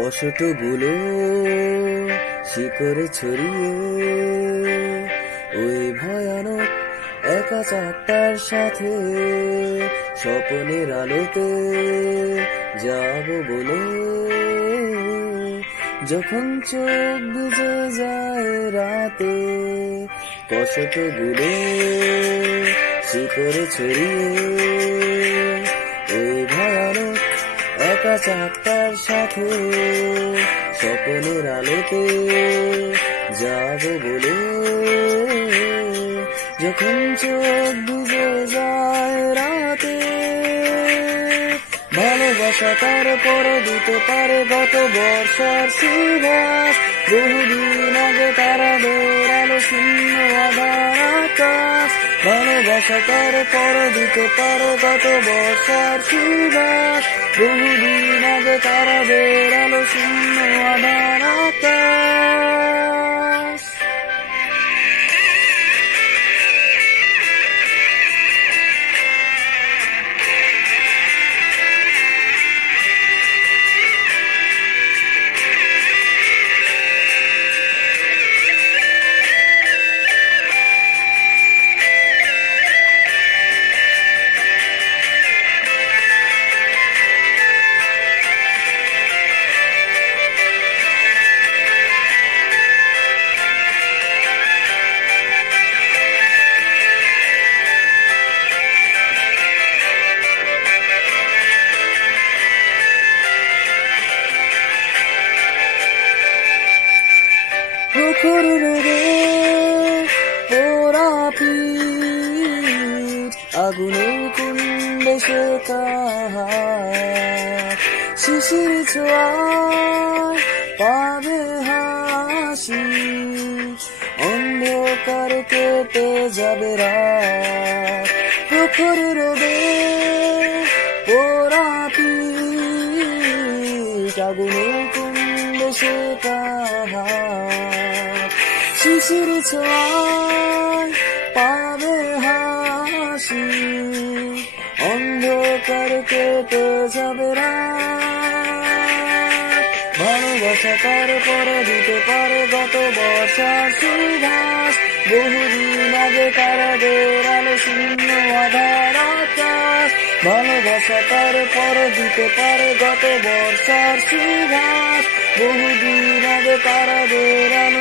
কষ্টগুলো শিকড়ে ছড়িয়ে ওই ভয়ানক একা চাঁদটার সাথে স্বপ্নের আলোতে যাব বলে। যখন চোখ বুজে যায় রাতে কষ্টগুলো শিকড়ে ছড়িয়ে ওই ভয়ানক একা চাঁদটার সাথে স্বপ্নের আলোতে যাব বলে। যখন চোখ বুজে যায় রাতে ভালোবাসা তার পর দিতে পারে গত বর্ষার সুবাস। বহুদিন আগে তারাদের আলো শূন্য আধার আকাশ। ভালোবাসা তার পর দিতে পারে গত বর্ষার সুবাস। বহুদিন আগে তারাদের আলো শূন্য আধার আকাশ। প্রখর রোদে পোড়া পিঠ আগুনের কুণ্ডে শেখা হাত। শিশির ছোঁয়ায় পাবে হাসি অন্ধকার কেটে যাবে রাত। প্রখর রোদে পোড়া পিঠ আগুনের কুণ্ডে শেখা হাত। শিশির ছোঁয়ায় পাবে হাসি অন্ধকার কেটে যাবে রাত। ভালোবাসা তার পরে দিতে পারে গত বর্ষার সুবাস। বহুদিন আগে তারাদের আলো শূন্য আধার আকাশ। ভালোবাসা তার পরে দিতে পারে গত বর্ষার সুবাস। বহুদিন আগে তারাদের আলো